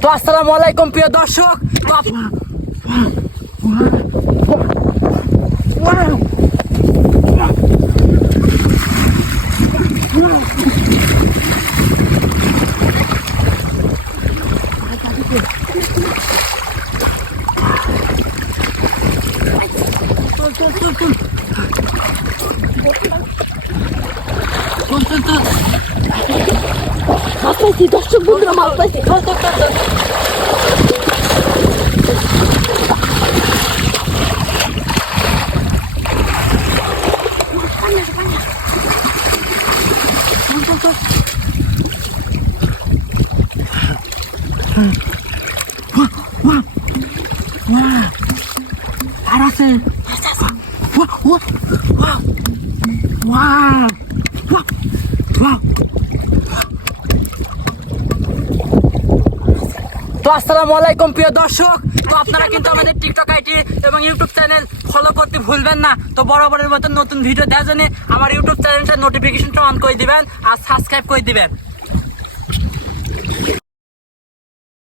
তো আসসালামু আলাইকুম প্রিয় দর্শক। দর্শক বন্ধুরা মাল পাইছি। আর আছে তো আসসালামু আলাইকুম প্রিয় দর্শক। তো আপনারা কিন্তু আমাদের টিকটক আইডি এবং ইউটিউব চ্যানেল ফলো করতে ভুলবেন না। তো বরাবরের মতো নতুন ভিডিও দেওয়ার জন্য আমার ইউটিউব চ্যানেলটা নোটিফিকেশনটা অন করে দিবেন আর সাবস্ক্রাইব করে দিবেন।